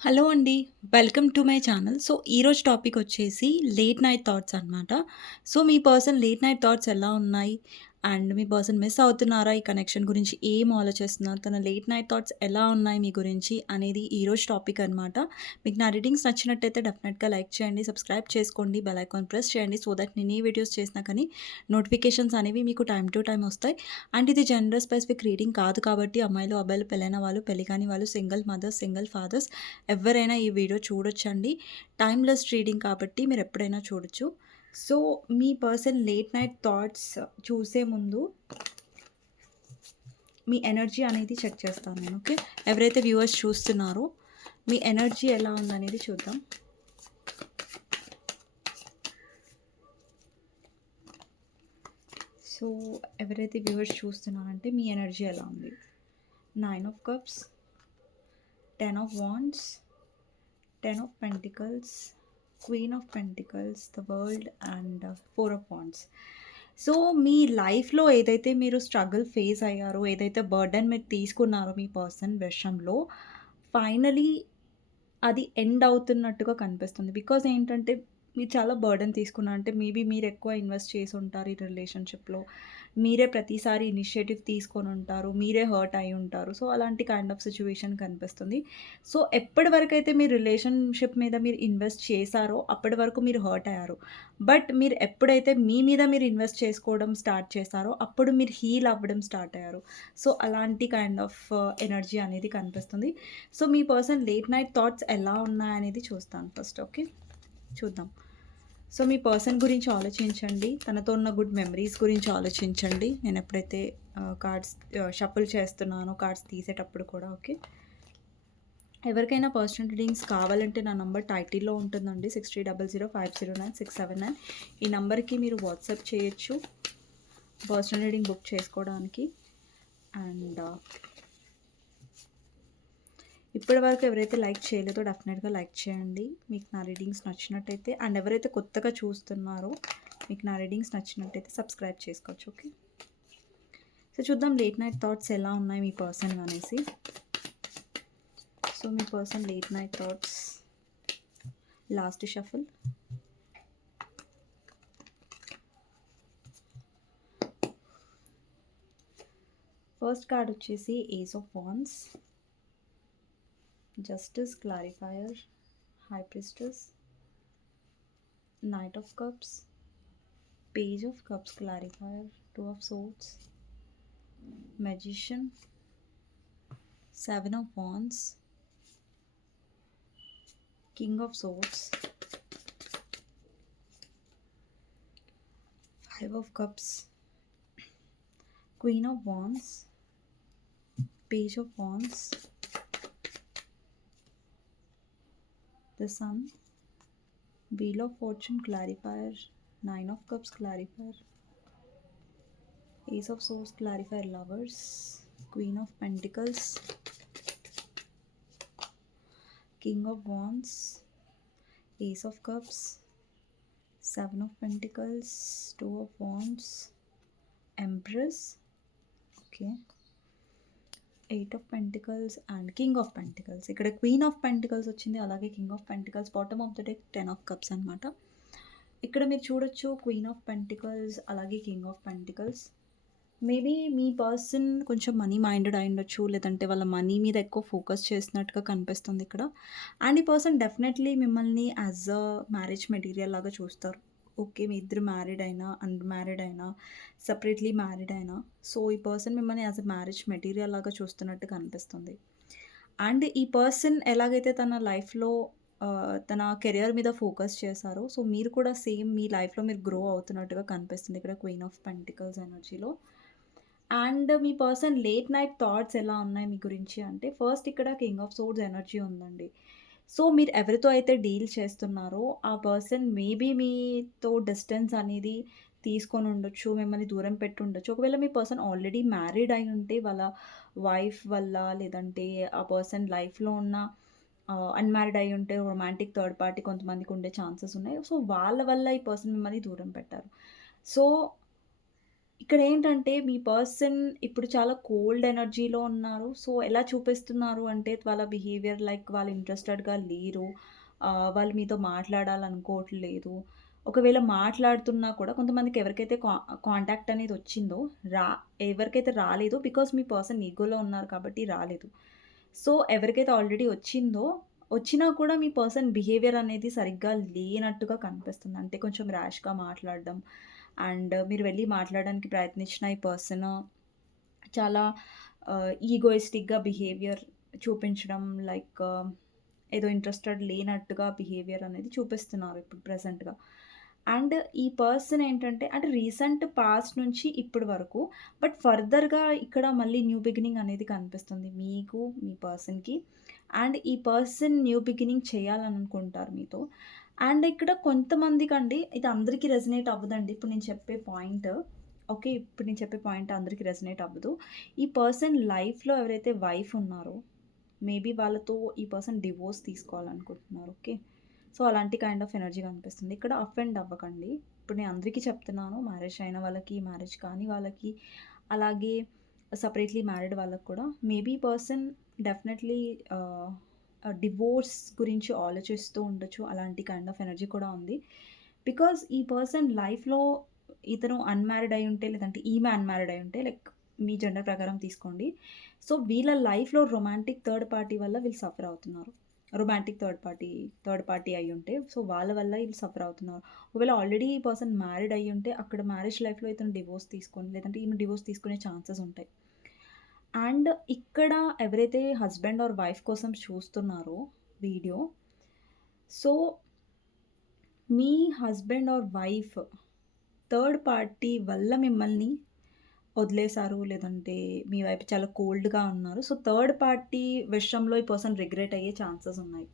Hello అండి. Welcome to my channel. So, ఈరోజు topic వచ్చేసి లేట్ నైట్ థాట్స్ అనమాట. సో, మీ పర్సన్ లేట్ నైట్ థాట్స్ ఎలా ఉన్నాయి? అండ్ మీ పర్సన్ మిస్ అవుతున్నారా? ఈ కనెక్షన్ గురించి ఏం ఆలోచిస్తున్నారు? తన లేట్ నైట్ థాట్స్ ఎలా ఉన్నాయి మీ గురించి? అనేది ఈరోజు టాపిక్ అనమాట. మీకు నా రీడింగ్స్ నచ్చినట్టయితే డెఫినెట్‌గా లైక్ చేయండి, సబ్స్క్రైబ్ చేసుకోండి, బెల్ ఐకాన్ ప్రెస్ చేయండి. సో దట్ నేను ఏ వీడియోస్ చేసినా కానీ నోటిఫికేషన్స్ అనేవి మీకు టైమ్ టు టైమ్ వస్తాయి. అండ్ ఇది జెండర్ స్పెసిఫిక్ రీడింగ్ కాదు కాబట్టి అమ్మాయిలు, అబ్బాయిలు, పెళ్ళైన వాళ్ళు, పెళ్లి కాని వాళ్ళు, సింగిల్ మదర్స్, సింగిల్ ఫాదర్స్ ఎవరైనా ఈ వీడియో చూడొచ్చండి. టైమ్‌లెస్ రీడింగ్ కాబట్టి మీరెప్పుడైనా చూడొచ్చు. సో, మీ పర్సన్ లేట్ నైట్ థాట్స్ చూసే ముందు మీ ఎనర్జీ అనేది చెక్ చేస్తాను నేను. ఓకే. ఎవరైతే వ్యూవర్స్ చూస్తున్నారో మీ ఎనర్జీ ఎలా ఉందనేది చూద్దాం. సో, ఎవరైతే వ్యూవర్స్ చూస్తున్నారంటే మీ ఎనర్జీ ఎలా ఉంది? 9 of cups, 10 of wands, 10 of pentacles, queen of pentacles, the world and 4 of wands. So, మీ లైఫ్‌లో ఏదైతే మీరు స్ట్రగుల్ ఫేస్ అయ్యారో, ఏదైతే బర్డెన్ మీరు తీసుకున్నారో మీ పర్సన్ విషయంలో, ఫైనలీ అది ఎండ్ అవుతున్నట్టుగా కనిపిస్తుంది. బికాజ్ ఏంటంటే, మీరు చాలా బర్డెన్ తీసుకున్నారు. అంటే మేబీ మీరెక్కువ ఇన్వెస్ట్ చేసుంటారు ఈ రిలేషన్‌షిప్‌లో. మీరే ప్రతిసారి ఇనిషియేటివ్ తీసుకొనుంటారు. మీరే హర్ట్ అయ్యుంటారు. సో, అలాంటి కైండ్ ఆఫ్ సిట్యుయేషన్ కనిపిస్తుంది. సో, ఎప్పటి వరకైతే మీరు రిలేషన్‌షిప్ మీద మీరు ఇన్వెస్ట్ చేశారో, అప్పటి వరకు మీరు హర్ట్ అయ్యారు. బట్ మీరు ఎప్పుడైతే మీ మీద మీరు ఇన్వెస్ట్ చేసుకోవడం స్టార్ట్ చేశారో, అప్పుడు మీరు హీల్ అవ్వడం స్టార్ట్ అయ్యారు. సో, అలాంటి కైండ్ ఆఫ్ ఎనర్జీ అనేది కనిపిస్తుంది. సో, మీ పర్సన్ లేట్ నైట్ థాట్స్ ఎలా ఉన్నాయనేది చూస్తాను ఫస్ట్. ఓకే. చూద్దాం. సో, మీ పర్సన్ గురించి ఆలోచించండి. తనతో ఉన్న గుడ్ మెమరీస్ గురించి ఆలోచించండి. నేను ఎప్పుడైతే కార్డ్స్ షఫుల్ చేస్తున్నానో కార్డ్స్ తీసేటప్పుడు కూడా. ఓకే. ఎవరికైనా పర్సనల్ రీడింగ్స్ కావాలంటే నా నంబర్ టైటిల్‌లో ఉంటుందండి. 6300509679. ఈ నంబర్‌కి మీరు వాట్సాప్ చేయొచ్చు పర్సనల్ రీడింగ్ బుక్ చేసుకోవడానికి. అండ్ ఇప్పటి వరకు ఎవరైతే లైక్ చేయలేదో డెఫినెట్‌గా లైక్ చేయండి. మీకు నా రీడింగ్స్ నచ్చినట్టయితే. అండ్ ఎవరైతే కొత్తగా చూస్తున్నారో మీకు నా రీడింగ్స్ నచ్చినట్టయితే సబ్స్క్రైబ్ చేసుకోవచ్చు. ఓకే. సో, చూద్దాం లేట్ నైట్ థాట్స్ ఎలా ఉన్నాయి మీ పర్సన్ అనేసి. సో, మీ person late night thoughts last shuffle. First card వచ్చేసి ace of wands, justice, clarifier, high priestess, knight of cups, page of cups, clarifier, two of swords, magician, 7 of wands, king of swords, 5 of cups, queen of wands, page of wands, the sun, wheel of fortune, clarifier, 9 of cups, clarifier, ace of swords, clarifier, lovers, queen of pentacles, king of wands, ace of cups, 7 of pentacles, 2 of wands, empress. Okay. 8 of pentacles and king of pentacles. ఇక్కడ queen of pentacles వచ్చింది. అలాగే king of pentacles. Bottom of the deck 10 of cups అనమాట. ఇక్కడ మీరు చూడొచ్చు queen of pentacles అలాగే king of pentacles. Maybe me person కొంచెం money minded అయి ఉండొచ్చు. లేదంటే వాళ్ళ మనీ మీద ఎక్కువ ఫోకస్ చేసినట్టుగా కనిపిస్తుంది ఇక్కడ. అండ్ ఈ పర్సన్ డెఫినెట్లీ మిమ్మల్ని యాజ్ అ మ్యారేజ్ మెటీరియల్ లాగా చూస్తారు. ఓకే. మీ ఇద్దరు మ్యారీడ్ అయినా, అన్‌మ్యారీడ్ అయినా, సెపరేట్‌లీ మ్యారీడ్ అయినా. సో, ఈ పర్సన్ మిమ్మల్ని యాజ్ అ మ్యారేజ్ మెటీరియల్ లాగా చూస్తున్నట్టు కనిపిస్తుంది. అండ్ ఈ పర్సన్ ఎలాగైతే తన లైఫ్‌లో తన కెరియర్ మీద ఫోకస్ చేశారో, సో, మీరు కూడా సేమ్ మీ లైఫ్‌లో మీరు గ్రో అవుతున్నట్టుగా కనిపిస్తుంది ఇక్కడ క్వీన్ ఆఫ్ పెంటికల్స్ ఎనర్జీలో. అండ్ మీ పర్సన్ లేట్ నైట్ థాట్స్ ఎలా ఉన్నాయి మీ గురించి అంటే, ఫస్ట్ ఇక్కడ కింగ్ ఆఫ్ సోర్డ్స్ ఎనర్జీ ఉందండి. సో, మీరు ఎవరితో అయితే డీల్ చేస్తున్నారో, ఆ పర్సన్ మేబీ మీతో డిస్టెన్స్ అనేది తీసుకొనుండొచ్చు. మిమ్మల్ని దూరం పెట్టుండొచ్చు. ఒకవేళ మీ పర్సన్ ఆల్రెడీ మ్యారీడ్ అయ్యుంటే, వాళ్ళ వైఫ్ వల్ల, లేదంటే ఆ పర్సన్ లైఫ్‌లో ఉన్న అన్‌మ్యారీడ్ అయ్యుంటే రొమాంటిక్ థర్డ్ పార్టీ కొంతమందికి ఉండే ఛాన్సెస్ ఉన్నాయి. సో, వాళ్ళ వల్ల ఈ పర్సన్ మిమ్మల్ని దూరం పెట్టారు. సో, ఇక్కడేంటంటే మీ పర్సన్ ఇప్పుడు చాలా కోల్డ్ ఎనర్జీలో ఉన్నారు. సో, ఎలా చూపిస్తున్నారు అంటే వాళ్ళ బిహేవియర్ లైక్ వాళ్ళు ఇంట్రెస్టెడ్‌గా లేరు. వాళ్ళు మీతో మాట్లాడాలనుకోవట్లేదు. ఒకవేళ మాట్లాడుతున్నా కూడా కొంతమందికి ఎవరికైతే కాంటాక్ట్ అనేది వచ్చిందో రా ఎవరికైతే రాలేదో బికాజ్ మీ పర్సన్ ఈగోలో ఉన్నారు కాబట్టి రాలేదు. సో, ఎవరికైతే ఆల్రెడీ వచ్చిందో, వచ్చినా కూడా మీ పర్సన్ బిహేవియర్ అనేది సరిగ్గా లేనట్టుగా కనిపిస్తుంది. అంటే కొంచెం ర్యాష్‌గా మాట్లాడడం అండ్ మీరు వెళ్లి మాట్లాడడానికి ప్రయత్నించిన ఈ పర్సన్ చాలా ఈగోయిస్టిక్‌గా బిహేవియర్ చూపించడం లైక్ ఏదో ఇంట్రెస్టెడ్ లేనట్టుగా బిహేవియర్ అనేది చూపిస్తున్నారు ఇప్పుడు ప్రెజెంట్‌గా. అండ్ ఈ పర్సన్ ఏంటంటే అంటే రీసెంట్ పాస్ట్ నుంచి ఇప్పటి వరకు బట్ ఫర్దర్‌గా ఇక్కడ మళ్ళీ న్యూ బిగినింగ్ అనేది కనిపిస్తుంది మీకు, మీ పర్సన్‌కి. అండ్ ఈ పర్సన్ న్యూ బిగినింగ్ చేయాలనుకుంటారు మీతో. అండ్ ఇక్కడ కొంతమందికండి ఇది అందరికీ రెజొనేట్ అవ్వదండి. ఇప్పుడు నేను చెప్పే పాయింట్. ఓకే. ఇప్పుడు నేను చెప్పే పాయింట్ అందరికి రెజొనేట్ అవ్వదు. ఈ పర్సన్ లైఫ్‌లో ఎవరైతే వైఫ్ ఉన్నారో, మేబీ వాళ్ళతో ఈ పర్సన్ డివోర్స్ తీసుకోవాలనుకుంటున్నారు. ఓకే. సో, అలాంటి కైండ్ ఆఫ్ ఎనర్జీ కనిపిస్తుంది. ఇక్కడ అఫెండ్ అవ్వకండి. ఇప్పుడు నేను అందరికీ చెప్తున్నాను. మ్యారేజ్ అయిన వాళ్ళకి, మ్యారేజ్ కాని వాళ్ళకి, అలాగే సెపరేట్‌లీ మ్యారీడ్ వాళ్ళకి కూడా. మేబీ పర్సన్ డెఫినెట్‌లీ డివోర్స్ గురించి ఆలోచిస్తూ ఉండొచ్చు. అలాంటి కైండ్ ఆఫ్ ఎనర్జీ కూడా ఉంది. బికాజ్ ఈ పర్సన్ లైఫ్‌లో ఇతను అన్‌మ్యారిడ్ అయ్యుంటే, లేదంటే ఈమె అన్‌మ్యారిడ్ అయ్యుంటే లైక్ మీ జెండర్ ప్రకారం తీసుకోండి. సో, వీళ్ళ లైఫ్‌లో రొమాంటిక్ థర్డ్ పార్టీ వల్ల వీళ్ళు సఫర్ అవుతున్నారు. రొమాంటిక్ థర్డ్ పార్టీ అయ్యుంటే, సో, వాళ్ళ వల్ల వీళ్ళు సఫర్ అవుతున్నారు. ఒకవేళ ఆల్రెడీ ఈ పర్సన్ మ్యారిడ్ అయ్యుంటే, అక్కడ మ్యారేజ్ లైఫ్‌లో ఇతను డివోర్స్ తీసుకొని, లేదంటే ఈమె డివోర్స్ తీసుకునే ఛాన్సెస్ ఉంటాయి. అండ్ ఇక్కడ ఎవరైతే హస్బెండ్ ఆర్ వైఫ్ కోసం చూస్తున్నారో video, so, me husband or wife third party వల్ల మిమ్మల్ని వదిలేసారు. లేదంటే మీ వైపు చాలా కోల్డ్‌గా ఉన్నారు. సో, థర్డ్ పార్టీ విషయంలో ఈ పర్సన్ రిగ్రెట్ అయ్యే ఛాన్సెస్ ఉన్నాయి.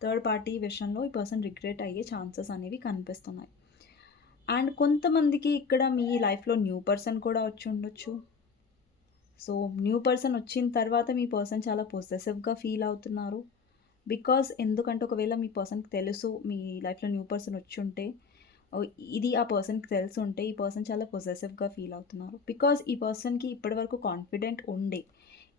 థర్డ్ పార్టీ విషయంలో ఈ పర్సన్ రిగ్రెట్ అయ్యే ఛాన్సెస్ అనేవి కనిపిస్తున్నాయి. అండ్ కొంతమందికి ఇక్కడ మీ లైఫ్‌లో న్యూ పర్సన్ కూడా వచ్చుండొచ్చు. సో, న్యూ పర్సన్ వచ్చిన తర్వాత మీ పర్సన్ చాలా పొసెసివ్‌గా ఫీల్ అవుతున్నారు. బికాజ్ ఎందుకంటే ఒకవేళ మీ పర్సన్‌కి తెలుసు మీ లైఫ్‌లో న్యూ పర్సన్ వచ్చుంటే ఓహ్! ఇది ఆ పర్సన్‌కి తెలిసుంటే ఈ పర్సన్ చాలా పొసెసివ్‌గా ఫీల్ అవుతున్నారు. బికాజ్ ఈ పర్సన్‌కి ఇప్పటివరకు కాన్ఫిడెంట్ ఉండే.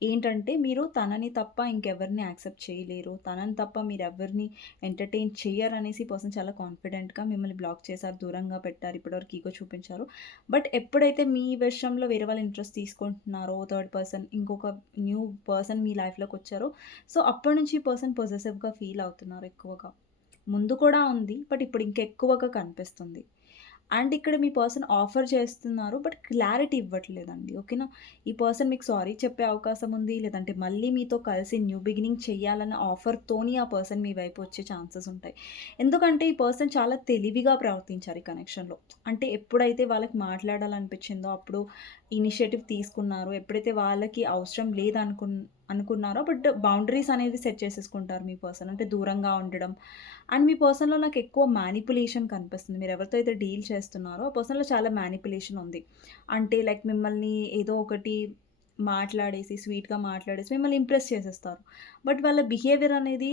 ఏంటంటే మీరు తనని తప్ప ఇంకెవరిని యాక్సెప్ట్ చేయలేరు. తనని తప్ప మీరెవ్వరిని ఎంటర్‌టైన్ చెయ్యరనేసి ఈ పర్సన్ చాలా కాన్ఫిడెంట్‌గా మిమ్మల్ని బ్లాక్ చేశారు. దూరంగా పెట్టారు. ఇప్పటివరకు ఈగో చూపించారు. బట్ ఎప్పుడైతే మీ విషయంలో వేరే వాళ్ళు ఇంట్రెస్ట్ తీసుకుంటున్నారో థర్డ్ పర్సన్ ఇంకొక న్యూ పర్సన్ మీ లైఫ్‌లోకొచ్చారో సో, అప్పటినుంచి ఈ పర్సన్ పొసెసివ్‌గా ఫీల్ అవుతున్నారు ఎక్కువగా. ముందు కూడా ఉంది. బట్ ఇప్పుడు ఇంకెక్కువగా కనిపిస్తుంది. అండ్ ఇక్కడ మీ పర్సన్ ఆఫర్ చేస్తున్నారు. బట్ క్లారిటీ ఇవ్వట్లేదండి. ఓకేనా? ఈ పర్సన్ మీకు సారీ చెప్పే అవకాశం ఉంది. లేదంటే మళ్ళీ మీతో కలిసి న్యూ బిగినింగ్ చేయాలన్న ఆఫర్‌తోని ఆ పర్సన్ మీ వైపు వచ్చే ఛాన్సెస్ ఉంటాయి. ఎందుకంటే ఈ పర్సన్ చాలా తెలివిగా ప్రవర్తించారు ఈ కనెక్షన్‌లో. అంటే ఎప్పుడైతే వాళ్ళకి మాట్లాడాలనిపించిందో అప్పుడు ఇనిషియేటివ్ తీసుకున్నారు. ఎప్పుడైతే వాళ్ళకి అవసరం అనుకున్నారో బట్ బౌండరీస్ అనేది సెట్ చేసేసుకుంటారు మీ పర్సన్. అంటే దూరంగా ఉండడం. అండ్ మీ పర్సన్‌లో నాకెక్కువ మ్యానిప్యులేషన్ కనిపిస్తుంది. మీరెవరితో అయితే డీల్ చేస్తున్నారో, ఆ పర్సన్‌లో చాలా మ్యానిప్యులేషన్ ఉంది. అంటే లైక్ మిమ్మల్ని ఏదో ఒకటి మాట్లాడేసి, స్వీట్‌గా మాట్లాడేసి మిమ్మల్ని ఇంప్రెస్ చేసేస్తారు. బట్ వాళ్ళ బిహేవియర్ అనేది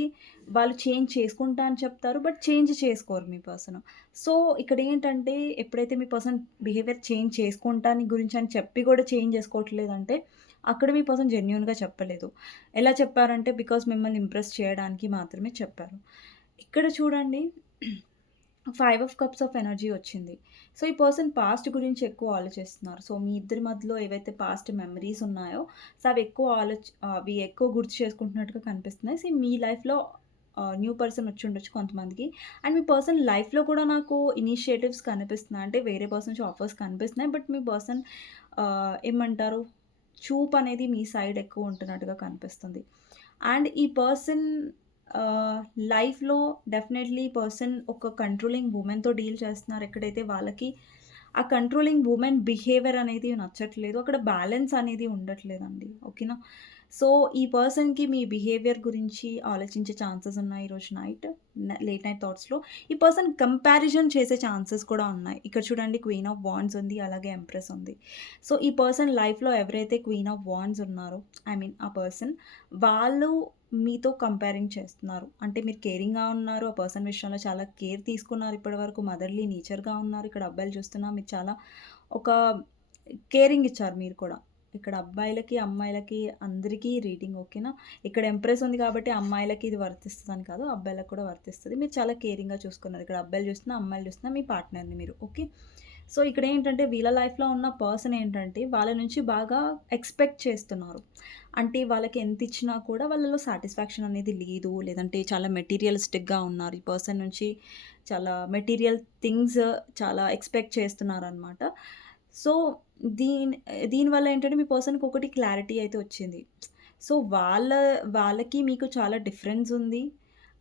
వాళ్ళు చేంజ్ చేసుకుంటా అని చెప్తారు. బట్ చేంజ్ చేసుకోరు మీ పర్సన్. సో, ఇక్కడేంటంటే ఎప్పుడైతే మీ పర్సన్ బిహేవియర్ చేంజ్ చేసుకుంటాని గురించి అని చెప్పి కూడా చేంజ్ చేసుకోవట్లేదంటే, అక్కడ మీ పర్సన్ జెన్యూన్‌గా చెప్పలేదు. ఎలా చెప్పారంటే బికాజ్ మిమ్మల్ని ఇంప్రెస్ చేయడానికి మాత్రమే చెప్పారు. ఇక్కడ చూడండి 5 ఆఫ్ కప్స్ ఆఫ్ ఎనర్జీ వచ్చింది. సో, ఈ పర్సన్ పాస్ట్ గురించి ఎక్కువ ఆలోచిస్తున్నారు. సో, మీ ఇద్దరి మధ్యలో ఏవైతే పాస్ట్ మెమరీస్ ఉన్నాయో, సో, అవి ఎక్కువ గుర్తు చేసుకుంటున్నట్టుగా కనిపిస్తున్నాయి. సో, మీ లైఫ్‌లో న్యూ పర్సన్ వచ్చుండొచ్చు కొంతమందికి. అండ్ మీ పర్సన్ లైఫ్‌లో కూడా నాకు ఇనిషియేటివ్స్ కనిపిస్తున్నాయి. అంటే వేరే పర్సన్ నుంచి ఆఫర్స్ కనిపిస్తున్నాయి. బట్ మీ పర్సన్ ఏమంటారు? చూపనేది మీ సైడ్ ఎక్కువ ఉంటున్నట్టుగా కనిపిస్తుంది. అండ్ ఈ పర్సన్ లైఫ్‌లో డెఫినెట్‌లీ పర్సన్ ఒక కంట్రోలింగ్ వుమెన్‌తో డీల్ చేస్తున్నారు. ఎక్కడైతే వాళ్ళకి ఆ కంట్రోలింగ్ వుమెన్ బిహేవియర్ అనేది నచ్చట్లేదు. అక్కడ బ్యాలెన్స్ అనేది ఉండట్లేదండి. ఓకేనా? సో, ఈ పర్సన్‌కి మీ బిహేవియర్ గురించి ఆలోచించే ఛాన్సెస్ ఉన్నాయి ఈరోజు నైట్. Late night థాట్స్‌లో. ఈ పర్సన్ కంపారిజన్ చేసే ఛాన్సెస్ కూడా ఉన్నాయి. ఇక్కడ చూడండి క్వీన్ ఆఫ్ వాండ్స్ ఉంది. అలాగే ఎంప్రెస్ ఉంది. సో, ఈ పర్సన్ లైఫ్‌లో ఎవరైతే క్వీన్ ఆఫ్ వాండ్స్ ఉన్నారో ఐ మీన్ ఆ పర్సన్ వాళ్ళు మీతో కంపేరింగ్ చేస్తున్నారు. అంటే మీరు కేరింగ్‌గా ఉన్నారు. ఆ పర్సన్ విషయంలో చాలా కేర్ తీసుకున్నారు ఇప్పటివరకు. మదర్‌లీ నేచర్‌గా ఉన్నారు. ఇక్కడ అబ్బాయిలు చూస్తున్నా మీరు చాలా ఒక కేరింగ్ ఇచ్చారు మీరు కూడా. ఇక్కడ అబ్బాయిలకి, అమ్మాయిలకి అందరికీ రీడింగ్ ఓకేనా. ఇక్కడ ఎంప్రెస్ ఉంది కాబట్టి అమ్మాయిలకి ఇది వర్తిస్తదని కాదు. అబ్బాయిలకు కూడా వర్తిస్తది. మీరు చాలా కేరింగ్‌గా చూసుకున్నారు. ఇక్కడ అబ్బాయిలు చూస్తున్నా, అమ్మాయిలు చూస్తున్నా మీ పార్ట్నర్‌ని మీరు. ఓకే. సో, ఇక్కడేంటంటే వీళ్ళ లైఫ్‌లో ఉన్న పర్సన్ ఏంటంటే వాళ్ళ నుంచి బాగా ఎక్స్‌పెక్ట్ చేస్తున్నారు. అంటే వాళ్ళకి ఎంతిచ్చినా కూడా వాళ్ళలో సాటిస్ఫాక్షన్ అనేది లేదు. లేదంటే చాలా మెటీరియలిస్టిక్‌గా ఉన్నారు. ఈ పర్సన్ నుంచి చాలా మెటీరియల్ థింగ్స్ చాలా ఎక్స్‌పెక్ట్ చేస్తున్నారనమాట. సో, దీనివల్ల ఏంటంటే మీ పర్సన్‌కి ఒకటి క్లారిటీ అయితే వచ్చింది. సో, వాళ్ళకి మీకు చాలా డిఫరెన్స్ ఉంది.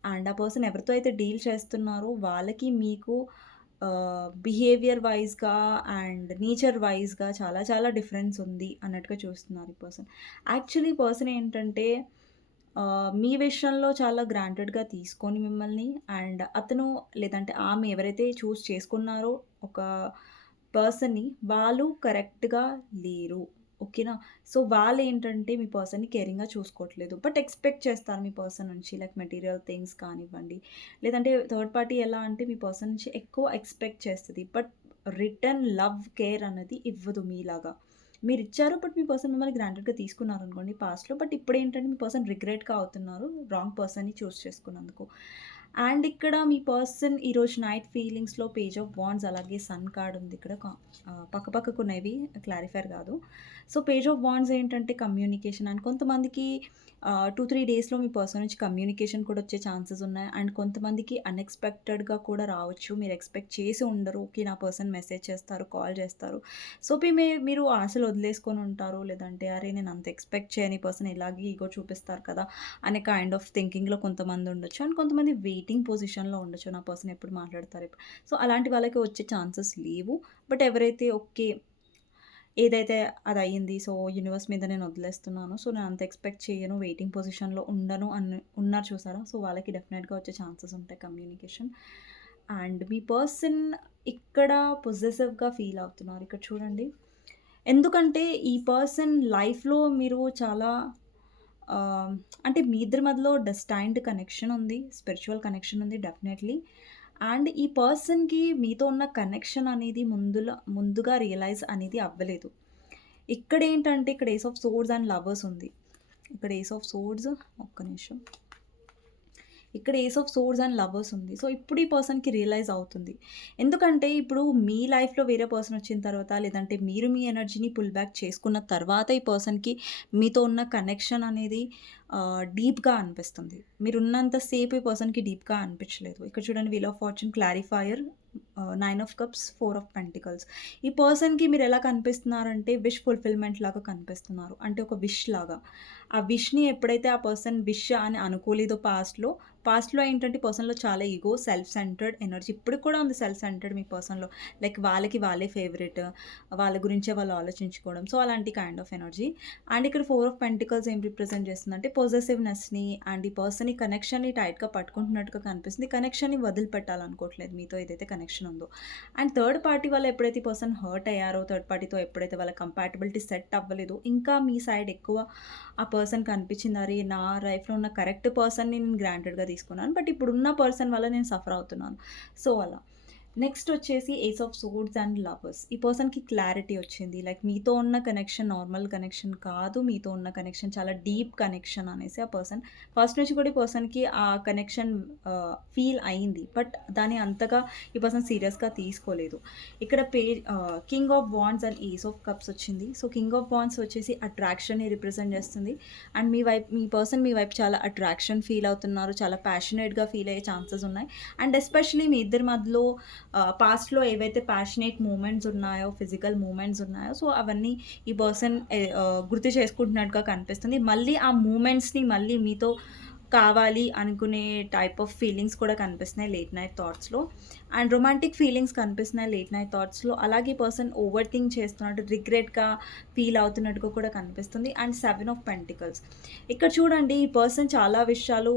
అండ్ ఆ పర్సన్ ఎవరితో అయితే డీల్ చేస్తున్నారో వాళ్ళకి మీకు బిహేవియర్ వైస్‌గా అండ్ నేచర్ వైస్‌గా చాలా చాలా డిఫరెన్స్ ఉంది అన్నట్టుగా చూస్తున్నారు ఈ పర్సన్. యాక్చువల్లీ ఈ పర్సన్ ఏంటంటే మీ విషయంలో చాలా గ్రాంటెడ్‌గా తీసుకొని మిమ్మల్ని అండ్ అతను లేదంటే ఆమె ఎవరైతే చూజ్ చేసుకున్నారో ఒక పర్సన్‌ని వాళ్ళు కరెక్ట్‌గా లేరు. ఓకేనా. సో, వాళ్ళేంటంటే మీ పర్సన్‌ని కేరింగ్‌గా చూసుకోవట్లేదు. బట్ ఎక్స్‌పెక్ట్ చేస్తారు మీ పర్సన్ నుంచి లైక్ మెటీరియల్ థింగ్స్ కానివ్వండి, లేదంటే థర్డ్ పార్టీ ఎలా అంటే మీ పర్సన్ నుంచి ఎక్కువ ఎక్స్‌పెక్ట్ చేస్తది. బట్ రిటర్న్ లవ్, కేర్ అనేది ఇవ్వదు మీలాగా. మీరిచ్చారు బట్ మీ పర్సన్ మిమ్మల్ని గ్రాంటెడ్‌గా తీసుకున్నారనుకోండి పాస్ట్‌లో. బట్ ఇప్పుడేంటంటే మీ పర్సన్ రిగ్రెట్‌గా అవుతున్నారు రాంగ్ పర్సన్‌ని చూజ్ చేసుకున్నందుకు. అండ్ ఇక్కడ మీ పర్సన్ ఈరోజు నైట్ ఫీలింగ్స్‌లో పేజ్ ఆఫ్ వాండ్స్ అలాగే సన్ కార్డ్ ఉంది ఇక్కడ పక్కపక్కకున్నవి క్లారిఫైర్ కాదు. సో, పేజ్ ఆఫ్ వాండ్స్ ఏంటంటే కమ్యూనికేషన్ అండ్ కొంతమందికి 2, 3 డేస్‌లో మీ పర్సన్ నుంచి కమ్యూనికేషన్ కూడా వచ్చే ఛాన్సెస్ ఉన్నాయి. అండ్ కొంతమందికి అన్‌ఎక్స్‌పెక్టెడ్‌గా కూడా రావచ్చు. మీరు ఎక్స్‌పెక్ట్ చేసి ఉండరు. ఓకే. నా పర్సన్ మెసేజ్ చేస్తారు, కాల్ చేస్తారు. సో, మీరు ఆశలు వదిలేసుకొని ఉంటారు. లేదంటే అరే! నేను అంత ఎక్స్‌పెక్ట్ చేయని పర్సన్ ఇలాగే ఇగో చూపిస్తారు కదా! అనే కైండ్ ఆఫ్ థింకింగ్‌లో కొంతమంది ఉండొచ్చు. అండ్ కొంతమంది వెయిటింగ్ పొజిషన్‌లో ఉండొచ్చు. నా పర్సన్ ఎప్పుడు మాట్లాడతారు సో, అలాంటి వాళ్ళకి వచ్చే ఛాన్సెస్ లేవు. బట్ ఎవరైతే ఓకే. ఏదైతే అదయింది. సో, యూనివర్స్ మీద నేను వదిలేస్తున్నాను. సో, నేను అంత ఎక్స్‌పెక్ట్ చేయను. వెయిటింగ్ పొజిషన్‌లో ఉండను ఉన్నారు చూసారా? సో, వాళ్ళకి డెఫినెట్‌గా వచ్చే ఛాన్సెస్ ఉంటాయి కమ్యూనికేషన్. అండ్ మీ పర్సన్ ఇక్కడ పొసెసివ్‌గా ఫీల్ అవుతున్నారు. ఇక్కడ చూడండి. ఎందుకంటే ఈ పర్సన్ లైఫ్‌లో మీరు చాలా ఆహ్, అంటే మీ ఇద్దరి మధ్యలో డెస్టైన్డ్ కనెక్షన్ ఉంది. స్పిరిచ్యువల్ కనెక్షన్ ఉంది డెఫినెట్‌లీ. అండ్ ఈ పర్సన్‌కి మీతో ఉన్న కనెక్షన్ అనేది ముందుగా రియలైజ్ అనేది అవ్వలేదు. ఇక్కడేంటంటే ఇక్కడ ace of swords and lovers ఉంది. ఇక్కడ ఏస్ ఆఫ్ సోర్డ్స్ ఒక్క నిమిషం. ఇక్కడ ace of swords and lovers ఉంది. సో, ఇప్పుడు ఈ పర్సన్‌కి రియలైజ్ అవుతుంది. ఎందుకంటే ఇప్పుడు మీ లైఫ్‌లో వేరే పర్సన్ వచ్చిన తర్వాత లేదంటే మీరు మీ ఎనర్జీని పుల్ బ్యాక్ చేసుకున్న తర్వాత ఈ పర్సన్‌కి మీతో ఉన్న కనెక్షన్ అనేది డీప్‌గా అనిపిస్తుంది. మీరున్నంత సేపు ఈ పర్సన్‌కి డీప్‌గా అనిపించలేదు. ఇక్కడ చూడండి wheel of fortune clarifier, 9 of cups, 4 of pentacles. ఈ పర్సన్‌కి మీరు ఎలా కనిపిస్తున్నారంటే విష్ ఫుల్‌ఫిల్‌మెంట్ లాగా కనిపిస్తున్నారు. అంటే ఒక విష్ లాగా. ఆ విష్‌ని ఎప్పుడైతే ఆ పర్సన్ విష్ అని అనుకోలేదో పాస్ట్‌లో ఏంటంటే పర్సన్‌లో చాలా ఇగో, సెల్ఫ్ సెంటర్డ్ ఎనర్జీ ఇప్పటికి కూడా ఉంది సెల్ఫ్ సెంటర్డ్ మీ పర్సన్‌లో. లైక్ వాళ్ళకి వాళ్ళే ఫేవరెట్. వాళ్ళ గురించే వాళ్ళు ఆలోచించుకోవడం. సో, అలాంటి కైండ్ ఆఫ్ ఎనర్జీ. అండ్ ఇక్కడ 4 ఆఫ్ పెంటికల్స్ ఏం రిప్రజెంట్ చేస్తుందంటే పొసెసివ్‌నెస్‌ని అండ్ ఈ పర్సన్ ఈ కనెక్షన్‌ని టైట్‌గా పట్టుకుంటున్నట్టుగా కనిపిస్తుంది. కనెక్షన్‌ని వదిలిపెట్టాలనుకోవట్లేదు మీతో ఏదైతే కనెక్షన్ ఉందో. అండ్ థర్డ్ పార్టీ వల్ల ఎప్పుడైతే ఈ పర్సన్ హర్ట్ అయ్యారో, థర్డ్ పార్టీతో ఎప్పుడైతే వాళ్ళ కంపాటిబిలిటీ సెట్ అవ్వలేదో, ఇంకా మీ సైడ్ ఎక్కువ ఆ పర్సన్‌కి అనిపించింది. అరే! నా లైఫ్‌లో ఉన్న కరెక్ట్ పర్సన్‌ని నేను గ్రాంటెడ్‌గా తీసుకున్నాను. బట్ ఇప్పుడున్న పర్సన్ వల్ల నేను సఫర్ అవుతున్నాను. సో, అలా. నెక్స్ట్ వచ్చేసి ace of swords and lovers. ఈ పర్సన్‌కి క్లారిటీ వచ్చింది. లైక్ మీతో ఉన్న కనెక్షన్ నార్మల్ కనెక్షన్ కాదు. మీతో ఉన్న కనెక్షన్ చాలా డీప్ కనెక్షన్ అనేసి ఆ పర్సన్ ఫస్ట్ నుంచి కూడా ఈ పర్సన్‌కి ఆ కనెక్షన్ ఫీల్ అయింది. బట్ దాన్ని అంతగా ఈ పర్సన్ సీరియస్‌గా తీసుకోలేదు. ఇక్కడ king of wands and ace of cups వచ్చింది. సో, కింగ్ ఆఫ్ వాండ్స్ వచ్చేసి అట్రాక్షన్‌ని రిప్రజెంట్ చేస్తుంది. అండ్ మీ పర్సన్ మీ వైపు చాలా అట్రాక్షన్ ఫీల్ అవుతున్నారు. చాలా ప్యాషనేట్‌గా ఫీల్ అయ్యే ఛాన్సెస్ ఉన్నాయి. అండ్ ఎస్పెషల్లీ మీ ఇద్దరి మధ్యలో పాస్ట్‌లో ఏవైతే ప్యాషనేట్ మూమెంట్స్ ఉన్నాయో, ఫిజికల్ మూమెంట్స్ ఉన్నాయో, సో, అవన్నీ ఈ పర్సన్ గుర్తు చేసుకుంటున్నట్టుగా కనిపిస్తుంది. మళ్ళీ ఆ మూమెంట్స్‌ని మళ్ళీ మీతో కావాలి అనుకునే టైప్ ఆఫ్ ఫీలింగ్స్ కూడా కనిపిస్తున్నాయి లేట్ నైట్ థాట్స్‌లో. అండ్ రొమాంటిక్ ఫీలింగ్స్ కనిపిస్తున్నాయి లేట్ నైట్ థాట్స్‌లో. అలాగే పర్సన్ ఓవర్ థింక్ చేస్తున్నట్టు, రిగ్రెట్‌గా ఫీల్ అవుతున్నట్టుగా కూడా కనిపిస్తుంది. And 7 of pentacles. ఇక్కడ చూడండి ఈ పర్సన్ చాలా విషయాలు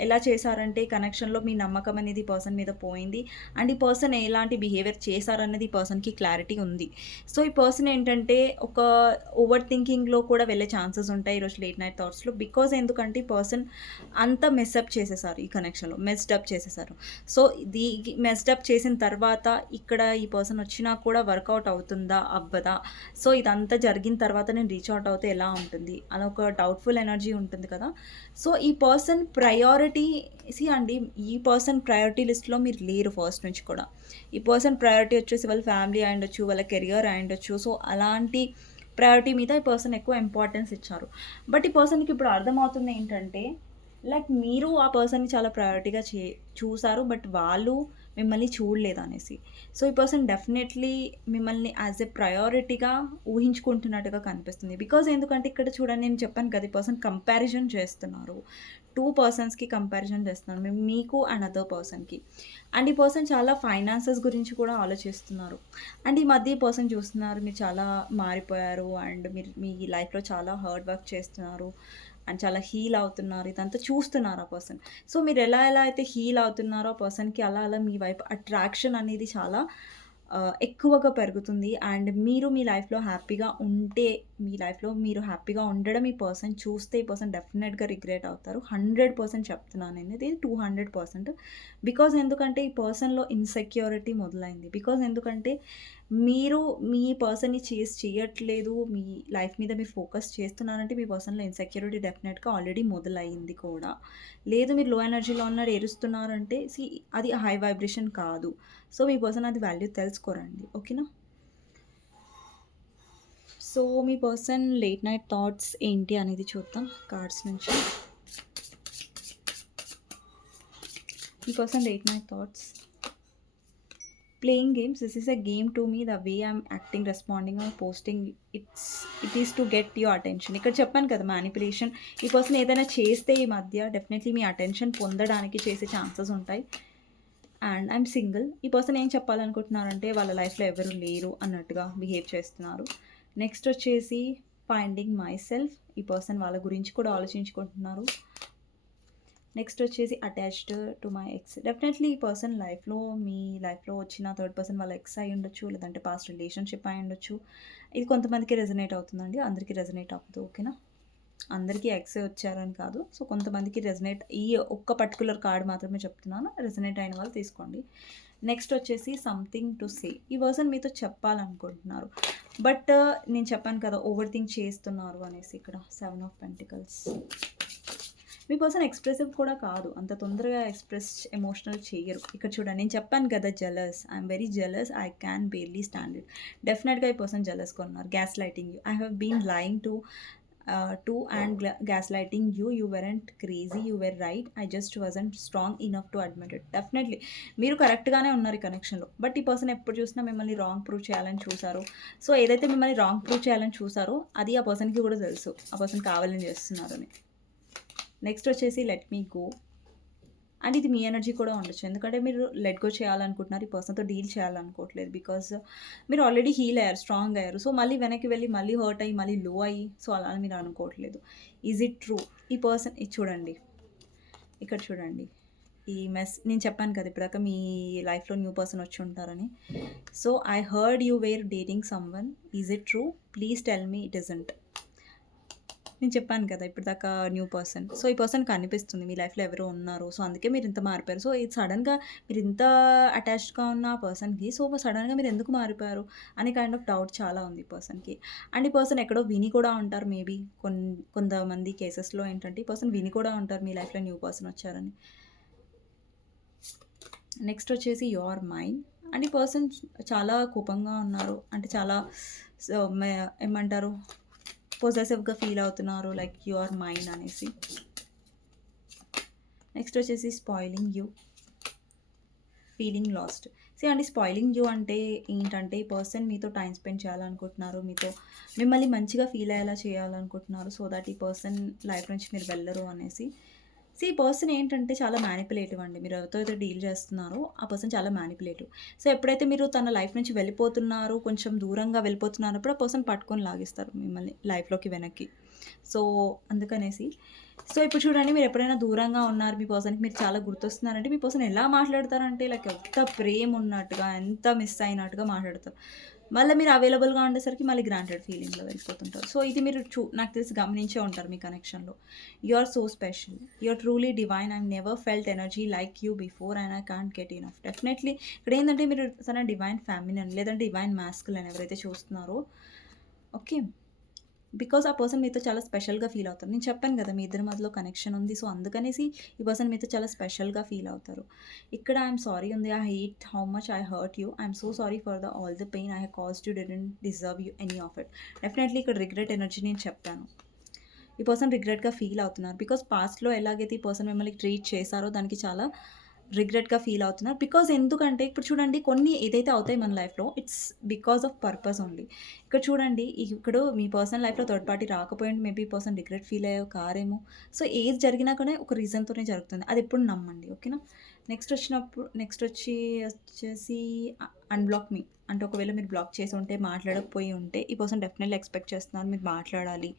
ఎలా చేశారంటే కనెక్షన్‌లో మీ నమ్మకం అనేది ఈ పర్సన్ మీద పోయింది. అండ్ ఈ పర్సన్ ఎలాంటి బిహేవియర్ చేశారన్నది ఈ పర్సన్‌కి క్లారిటీ ఉంది. సో, ఈ పర్సన్ ఏంటంటే ఒక ఓవర్ థింకింగ్‌లో కూడా వెళ్ళే ఛాన్సెస్ ఉంటాయి ఈరోజు లేట్ నైట్ థాట్స్‌లో. బికాజ్ ఎందుకంటే ఈ పర్సన్ అంతా మెస్‌అప్ చేసేసారు ఈ కనెక్షన్‌లో. మెస్డ్ అప్ చేసేసారు. సో, ఇది మెస్డ్ అప్ చేసిన తర్వాత ఇక్కడ ఈ పర్సన్ వచ్చినా కూడా వర్కౌట్ అవుతుందా? అవ్వదా? సో, ఇదంతా జరిగిన తర్వాత నేను రీచ్ అవుట్ అవుతే ఎలా ఉంటుంది? అని ఒక డౌట్‌ఫుల్ ఎనర్జీ ఉంటుంది కదా! సో, ఈ పర్సన్ ప్రయారిటీ అండి, ఈ పర్సన్ ప్రయారిటీ లిస్ట్‌లో మీరు లేరు ఫస్ట్ నుంచి కూడా. ఈ పర్సన్ ప్రయారిటీ వచ్చేసి వాళ్ళ ఫ్యామిలీ అయ్యుండొచ్చు, వాళ్ళ కెరియర్ అయ్యుండొచ్చు. సో, అలాంటి ప్రయారిటీ మీద ఈ పర్సన్ ఎక్కువ ఇంపార్టెన్స్ ఇచ్చారు. బట్ ఈ పర్సన్‌కి ఇప్పుడు అర్థమవుతుంది ఏంటంటే, లైక్ మీరు ఆ పర్సన్‌ని చాలా ప్రయారిటీగా చూసారు. బట్ వాళ్ళు మిమ్మల్ని చూడలేదనేసి. సో, ఈ పర్సన్ డెఫినెట్‌లీ మిమ్మల్ని యాస్ ఎ ప్రయారిటీగా ఊహించుకుంటున్నట్టుగా కనిపిస్తుంది. బికాజ్ ఎందుకంటే ఇక్కడ చూడండి, నేను చెప్పాను కదా! ఈ పర్సన్ కంపారిజన్ చేస్తున్నారు. 2 పర్సన్స్‌కి కంపారిజన్ చేస్తున్నారు. మీకు అండ్ అదర్ పర్సన్‌కి. అండ్ ఈ పర్సన్ చాలా ఫైనాన్సెస్ గురించి కూడా ఆలోచిస్తున్నారు. అండ్ ఈ మధ్య ఈ పర్సన్ చూస్తున్నారు మీరు చాలా మారిపోయారు. అండ్ మీరు మీ లైఫ్‌లో చాలా హార్డ్ వర్క్ చేస్తున్నారు. అండ్ చాలా హీల్ అవుతున్నారు. ఇదంతా చూస్తున్నారు ఆ పర్సన్. సో, మీరు ఎలా ఎలా అయితే హీల్ అవుతున్నారో ఆ పర్సన్‌కి అలా అలా మీ వైపు అట్రాక్షన్ అనేది చాలా ఎక్కువగా పెరుగుతుంది. అండ్ మీరు మీ లైఫ్‌లో హ్యాపీగా ఉంటే, మీ లైఫ్‌లో మీరు హ్యాపీగా ఉండడం ఈ పర్సన్ చూస్తే ఈ పర్సన్ డెఫినెట్‌గా రిగ్రెట్ అవుతారు. 100% చెప్తున్నాను నేను. ఇది 200%. బికాజ్ ఎందుకంటే ఈ పర్సన్‌లో ఇన్‌సెక్యూరిటీ మొదలైంది. బికాజ్ ఎందుకంటే మీరు మీ పర్సన్‌ని చేజ్ చేయట్లేదు. మీ లైఫ్ మీద మీరు ఫోకస్ చేస్తున్నారంటే మీ పర్సన్‌లో ఇన్‌సెక్యూరిటీ డెఫినెట్‌గా ఆల్రెడీ మొదలయింది కూడా. లేదు మీరు లో ఎనర్జీలో ఉన్నారు, ఏడుస్తున్నారంటే అది హై వైబ్రేషన్ కాదు. సో, మీ పర్సన్ అది వాల్యూ తెలుసుకోరండి. ఓకేనా? సో, మీ పర్సన్ లేట్ నైట్ థాట్స్ ఏంటి అనేది చూద్దాం కార్డ్స్ నుంచి. మీ person late night thoughts. Playing games. This is a game to me. The way I'm acting, responding or posting it is to get your attention. ఇక్కడ చెప్పాను కదా manipulation. ఈ person ఏదైనా చేస్తే ఈ మధ్య డెఫినెట్లీ మీ అటెన్షన్ పొందడానికి చేసే ఛాన్సెస్ ఉంటాయి. And I'm single. ఈ పర్సన్ ఏం చెప్పాలనుకుంటున్నారంటే వాళ్ళ లైఫ్‌లో ఎవరు లేరు అన్నట్టుగా బిహేవ్ చేస్తున్నారు. నెక్స్ట్ వచ్చేసి ఫైండింగ్ మై సెల్ఫ్. ఈ పర్సన్ వాళ్ళ గురించి కూడా ఆలోచించుకుంటున్నారు. నెక్స్ట్ వచ్చేసి attached to my ex. Definitely ఈ పర్సన్ లైఫ్‌లో మీ లైఫ్‌లో వచ్చిన థర్డ్ పర్సన్ వాళ్ళ ఎక్స్ అయి ఉండొచ్చు. లేదంటే పాస్ట్ రిలేషన్‌షిప్ అయి ఉండొచ్చు. ఇది కొంతమందికి రెజొనేట్ అవుతుందండి. అందరికీ రెజొనేట్ అవ్వదు. ఓకేనా? అందరికీ ఎక్సే వచ్చారని కాదు. సో, కొంతమందికి రెజొనేట్ ఈ ఒక్క పర్టిక్యులర్ కార్డ్ మాత్రమే చెప్తున్నాను. రెజొనేట్ అయిన వాళ్ళు తీసుకోండి. నెక్స్ట్ వచ్చేసి సంథింగ్ టు సే. ఈ పర్సన్ మీతో చెప్పాలనుకుంటున్నారు. బట్ నేను చెప్పాను కదా ఓవర్ థింక్ చేస్తున్నారు అనేసి ఇక్కడ 7 of pentacles. Me person expressive కూడా కాదు. అంత తొందరగా ఎమోషనల్ చెయ్యరు. ఇక్కడ చూడండి, నేను చెప్పాను కదా jealous. I'm very jealous. I can barely stand it. డెఫినెట్‌గా ఈ పర్సన్ జెలస్‌గా ఉన్నారు. Gaslighting you. I have been lying to and gaslighting you. You weren't crazy. You were right. I just wasn't strong enough to admit it. డెఫినెట్‌లీ మీరు కరెక్ట్‌గానే ఉన్నారు ఈ కనెక్షన్‌లో. బట్ ఈ పర్సన్ ఎప్పుడు చూసినా మిమ్మల్ని రాంగ్ ప్రూవ్ చేయాలని చూసారు. సో, ఏదైతే మిమ్మల్ని రాంగ్ ప్రూవ్ చేయాలని చూసారో అది ఆ పర్సన్‌కి కూడా తెలుసు. ఆ పర్సన్ కావాలని చేస్తున్నారని. నెక్స్ట్ వచ్చేసి లెట్ మీ గో. అండ్ ఇది మీ ఎనర్జీ కూడా ఉండొచ్చు. ఎందుకంటే మీరు లెట్ గో చేయాలనుకుంటున్నారు. ఈ పర్సన్‌తో డీల్ చేయాలనుకోవట్లేదు. బికాజ్ మీరు ఆల్రెడీ హీల్ అయ్యారు, స్ట్రాంగ్ అయ్యారు. సో, మళ్ళీ వెనక్కి వెళ్ళి మళ్ళీ హర్ట్ అయ్యి, మళ్ళీ లో అయ్యి, సో, అలా అని మీరు అనుకోవట్లేదు. Is it true? ఈ పర్సన్ ఇది చూడండి. ఇక్కడ చూడండి. నేను చెప్పాను కదా ఇప్పటిదాకా మీ లైఫ్‌లో న్యూ పర్సన్ వచ్చి ఉంటారని. So, I heard you were dating someone. Is it true? Please tell me it isn't. నేను చెప్పాను కదా ఇప్పటిదాకా న్యూ పర్సన్. సో, ఈ పర్సన్‌కి అనిపిస్తుంది మీ లైఫ్‌లో ఎవరో ఉన్నారు. సో, అందుకే మీరు ఇంత మారిపోయారు. సో, ఇది సడెన్‌గా మీరు ఇంత అటాచ్డ్‌గా ఉన్న ఆ పర్సన్‌కి సో, సడెన్‌గా మీరు ఎందుకు మారిపోయారు అనే కైండ్ ఆఫ్ డౌట్ చాలా ఉంది ఈ పర్సన్‌కి. అండ్ ఈ పర్సన్ ఎక్కడో విని కూడా ఉంటారు మేబీ. కొంతమంది కేసెస్‌లో ఏంటంటే ఈ పర్సన్ విని కూడా ఉంటారు మీ లైఫ్‌లో న్యూ పర్సన్ వచ్చారని. నెక్స్ట్ వచ్చేసి యు ఆర్ మైన్. అండ్ ఈ పర్సన్ చాలా కోపంగా ఉన్నారు. అంటే చాలా సో, ఏమంటారు, పొసెసివ్‌గా ఫీల్ అవుతున్నారు. లైక్ యు ఆర్ మైన్ అనేసి. నెక్స్ట్ వచ్చేసి స్పాయిలింగ్ యూ. Feeling last. అండి, స్పాయిలింగ్ యూ అంటే ఏంటంటే ఈ పర్సన్ మీతో టైం స్పెండ్ చేయాలనుకుంటున్నారు. మిమ్మల్ని మంచిగా ఫీల్ అయ్యేలా చేయాలనుకుంటున్నారు. సో దట్ ఈ పర్సన్ లైఫ్ నుంచి మీరు వెళ్ళరు అనేసి. ఈ పర్సన్ ఏంటంటే చాలా మ్యానిపులేటివ్ అండి. మీరు ఎవరితో అయితే డీల్ చేస్తున్నారో ఆ పర్సన్ చాలా మ్యానిపులేటివ్. సో, ఎప్పుడైతే మీరు తన లైఫ్ నుంచి వెళ్ళిపోతున్నారు, కొంచెం దూరంగా వెళ్ళిపోతున్నప్పుడు ఆ పర్సన్ పట్టుకొని లాగేస్తారు మిమ్మల్ని లైఫ్‌లోకి వెనక్కి. సో, అందుకనేసి. సో, ఇప్పుడు చూడండి మీరు ఎప్పుడైనా దూరంగా ఉన్నారు మీ పర్సన్‌కి మీరు చాలా గుర్తొస్తున్నారంటే మీ పర్సన్ ఎలా మాట్లాడతారంటే లైక్ ఎంత ప్రేమున్నట్టుగా, ఎంత మిస్ అయినట్టుగా మాట్లాడతారు. మళ్ళా మీరు అవైలబుల్‌గా ఉండేసరికి మళ్ళీ గ్రాంటెడ్ ఫీలింగ్‌లో వెళ్ళిపోతుంటారు. సో, ఇది మీరు నాకు తెలిసి గమనించే ఉంటారు మీ కనెక్షన్‌లో. You are so special. You are truly divine. I never felt energy like you before and I can't get enough. Definitely ఇక్కడేందంటే మీరు తన డివైన్ ఫెమినిన్ లేదంటే డివైన్ మాస్కులిన్ ఎవరైతే చూస్తున్నారో ఓకే. బికాజ్ ఆ పర్సన్ మీతో చాలా స్పెషల్‌గా ఫీల్ అవుతారు. నేను చెప్పాను గదా! మీ ఇద్దరి మధ్యలో కనెక్షన్ ఉంది. సో, అందుకనేసి ఈ పర్సన్ మీతో చాలా స్పెషల్‌గా ఫీల్ అవుతారు. ఇక్కడ ఐయామ్ సారీ ఉంది. I hate how much I hurt you. I'm so sorry for all the pain I have caused you didn't deserve you any of it. Definitely ఇక్కడ రిగ్రెట్ ఎనర్జీ నేను చెప్పాను. ఈ పర్సన్ రిగ్రెట్‌గా ఫీల్ అవుతున్నారు. Because పాస్ట్‌లో ఎలాగైతే ఈ person మిమ్మల్ని treat చేశారో దానికి చాలా రిగ్రెట్‌గా ఫీల్ అవుతున్నారు. బికాజ్ ఎందుకంటే ఇప్పుడు చూడండి కొన్ని ఏదైతే అవుతాయి మన లైఫ్‌లో it's because of purpose only. ఇక్కడ చూడండి ఇప్పుడు మీ పర్సనల్ లైఫ్‌లో థర్డ్ పార్టీ రాకపోయింటే మేబీ ఈ పర్సన్ రిగ్రెట్ ఫీల్ అయ్యే కారేమో. సో, ఏది జరిగినా కూడా ఒక రీజన్‌తోనే జరుగుతుంది. అది ఎప్పుడు నమ్మండి. ఓకేనా? నెక్స్ట్ వచ్చేసి అన్‌బ్లాక్ మీ. అంటే ఒకవేళ మీరు బ్లాక్ చేసి ఉంటే మాట్లాడకపోయి ఉంటే ఈ పర్సన్ డెఫినెట్‌లీ ఎక్స్‌పెక్ట్ చేస్తున్నారు మీరు మాట్లాడాలి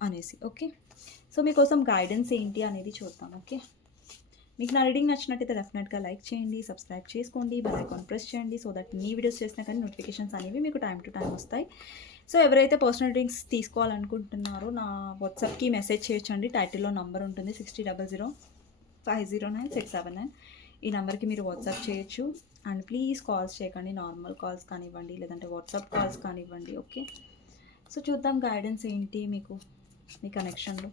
అనేసి. ఓకే. సో, మీకోసం గైడెన్స్ ఏంటి అనేది చూద్దాం. ఓకే. మీకు నా రీడింగ్ నచ్చినట్టయితే డెఫినెట్‌గా లైక్ చేయండి, సబ్స్క్రైబ్ చేసుకోండి, బెల్ ఐకాన్ ప్రెస్ చేయండి. సో దట్ ఎన్ని వీడియోస్ చేసినా కానీ నోటిఫికేషన్స్ అనేవి మీకు టైమ్ టు టైమ్ వస్తాయి. సో ఎవరైతే పర్సనల్ రీడింగ్స్ తీసుకోవాలనుకుంటున్నారో నా వాట్సాప్‌కి మెసేజ్ చేయొచ్చండి. టైటిల్‌లో నంబర్ ఉంటుంది 6000 509 679. ఈ నంబర్‌కి మీరు వాట్సాప్ చేయొచ్చు. అండ్ ప్లీజ్ కాల్స్ చేయకండి. నార్మల్ కాల్స్ కానివ్వండి, లేదంటే వాట్సాప్ కాల్స్ కానివ్వండి. ఓకే. సో చూద్దాం గైడెన్స్ ఏంటి మీకు మీ కనెక్షన్‌లో.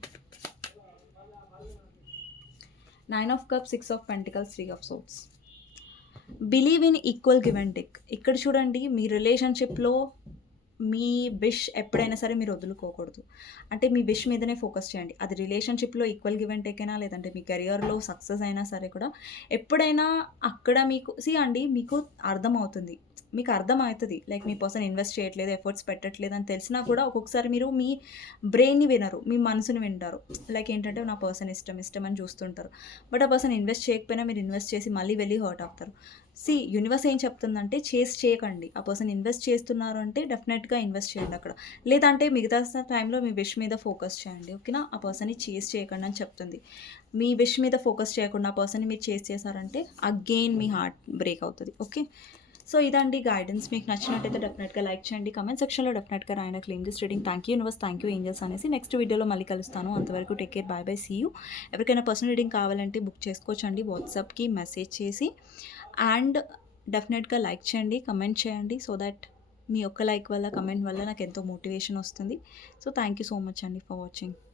9 of cups, 6 of pentacles, 3 of swords. Believe in equal give and take. ఇక్కడ చూడండి మీ రిలేషన్‌షిప్‌లో మీ విష్ ఎప్పుడైనా సరే మీరు వదులుకోకూడదు. అంటే మీ విష్ మీదనే ఫోకస్ చేయండి. అది రిలేషన్‌షిప్‌లో ఈక్వల్ గివ్ అండ్ టేక్ అయినా లేదంటే మీ కెరియర్‌లో సక్సెస్ అయినా సరే కూడా ఎప్పుడైనా అక్కడ మీకు అండి మీకు అర్థమవుతుంది. మీకు అర్థమవుతది. లైక్ మీ పర్సన్ ఇన్వెస్ట్ చేయట్లేదు, ఎఫర్ట్స్ పెట్టట్లేదు అని తెలిసినా కూడా ఒక్కొక్కసారి మీరు మీ బ్రెయిన్‌ని వినరు. మీ మనసుని వింటారు. లైక్ ఏంటంటే నా పర్సన్ ఇష్టం అని చూస్తుంటారు. బట్ ఆ పర్సన్ ఇన్వెస్ట్ చేయకపోయినా మీరు ఇన్వెస్ట్ చేసి మళ్ళీ వెళ్ళి హర్ట్ అవుతారు. యూనివర్స్ ఏం చెప్తుందంటే చేయకండి. ఆ పర్సన్ ఇన్వెస్ట్ చేస్తున్నారు అంటే డెఫినెట్‌గా ఇన్వెస్ట్ చేయండి అక్కడ. లేదంటే మిగతా టైంలో మీ విష్ మీద ఫోకస్ చేయండి. ఓకేనా? ఆ పర్సన్‌ని చేయకండి అని చెప్తుంది. మీ విష్ మీద ఫోకస్ చేయకుండా ఆ పర్సన్‌ని మీరు చేసారంటే అగైన్ మీ హార్ట్ బ్రేక్ అవుతది. ఓకే. సో ఇదండి గైడెన్స్. మీకు నచ్చినట్టయితే డెఫినెట్‌గా లైక్ చేయండి. కామెంట్ సెక్షన్‌లో డెఫినెట్‌గా రాయండి claim this reading. Thank you universe, thank you angels అనేసి. నెక్స్ట్ వీడియోలో మళ్ళీ కలుస్తాను. అంతవరకు take care. Bye bye. See you. ఎవరికైనా పర్సనల్ రీడింగ్ కావాలంటే బుక్ చేసుకోవచ్చండి వాట్సాప్‌కి మెసేజ్ చేసి. అండ్ డెఫినెట్‌గా లైక్ చేయండి, కమెంట్ చేయండి. సో దట్ మీ ఒక్క లైక్ వల్ల, కమెంట్ వల్ల నాకు ఎంతో మోటివేషన్ వస్తుంది. So thank you so much అండి ఫర్ వాచింగ్.